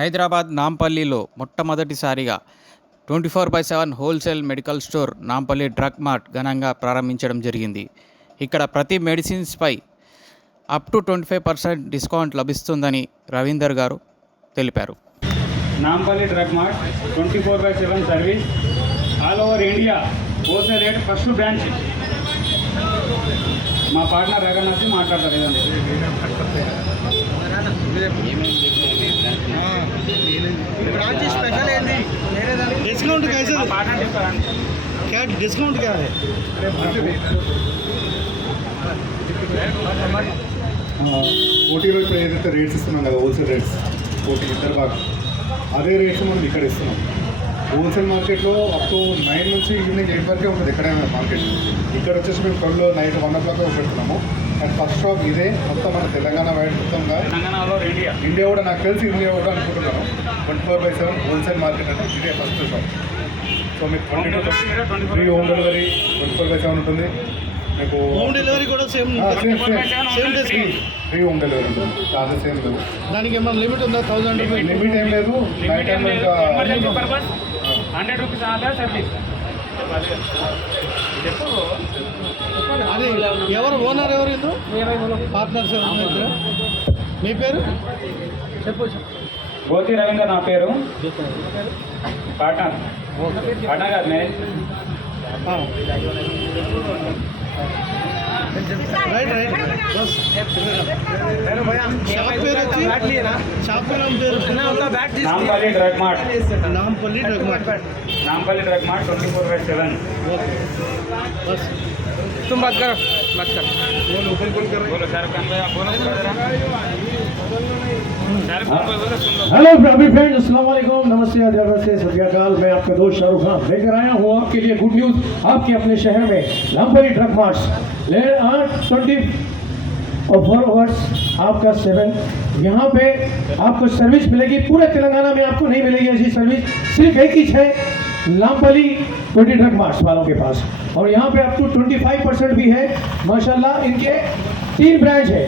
హైదరాబాద్ నాంపల్లిలో మొట్టమొదటిసారిగా 24/7 wholesale medical store Nampally drug mart ఘనంగా ప్రారంభించడం జరిగింది. ఇక్కడ ప్రతి మెడిసిన్స్పై అప్ టు 25% డిస్కౌంట్ లభిస్తుందని రవీందర్ గారు తెలిపారు. Nampally drug mart 24/7 service all over India wholesale rate first branch. మా పార్ట్నర్ రఘునాథ్ మాట్లాడతారు. ब्रांच स्पेशल है डिस्काउंट कैसे क्या डिस्काउंट क्या है ఓటీలో ఇప్పుడు ఏదైతే రేట్స్ ఇస్తున్నాం కదా హోల్సేల్ రేట్స్ ఓటీ ఇద్దరు బాగా అదే రేట్స్ మనం ఇక్కడ ఇస్తున్నాం. హోల్సేల్ మార్కెట్లో అప్ టు 9 నుంచి ఈవినింగ్ 8 వరకే ఉంటుంది ఎక్కడైనా మార్కెట్. ఇక్కడ వచ్చేసి మేము 12 నైట్ 1 o'clock పెడుతున్నాము. అండ్ ఫస్ట్ షాప్ ఇదే మొత్తం మన తెలంగాణ వైడ్ మొత్తంగా ఇండియా కూడా నాకు తెలిసి ఇండియా కూడా అనుకుంటున్నాను. 24/7 హోల్సేల్ మార్కెట్ అంటే ఇదే ఫస్ట్ షాప్. సో మీకు ఫ్రీ హోమ్ డెలివరీ 24/7 ఉంటుంది. మీకు హోమ్ డెలివరీ కూడా సేమ్ ఫ్రీ హోమ్ డెలివరీ ఉంటుంది. చార్జెస్ ఏం లేవు. దానికి ఏమైనా లిమిట్ ఉందా? 1000 రూపీస్ లిమిట్ ఏం లేదు. నైట్ టైంలో ఇంకా 100 రూపీస్ ఆధార్ సర్వీస్. అది ఎవరు ఓనర్ ఎవరు ఇందు పార్ట్నర్స్ ఎవరు? మీ పేరు చెప్పు. గోతి రవీంద్ర నా పేరు. పార్ట్నర్ కాదు నేను. రైట్ రైట్ బస్ షాప్ పేరు వచ్చి షాప్ నాम పేరు Nampally drug mart. Nampally drug mart. Nampally drug mart 24/7. Okay बस तुम बात करो बोलो सर बोलो हेलो अभी फ्रेंड्स, अस्सलाम वालेकुम, नमस्ते, आदाब, सत श्री अकाल। मैं आपका दोस्त शाहरुख खान लेकर आया हूँ आपके लिए गुड न्यूज़। आपके अपने शहर में नामपल्ली ड्रग मार्ट 24 आवर्स आपका 7 यहाँ पे आपको सर्विस मिलेगी। पूरे तेलंगाना में आपको नहीं मिलेगी ऐसी सर्विस, सिर्फ एक ही है नामपल्ली 20 ड्रग मार्ट्स वालों के पास। और यहाँ पे अप टू 25% भी है माशाल्लाह। इनके 3 ब्रांच है।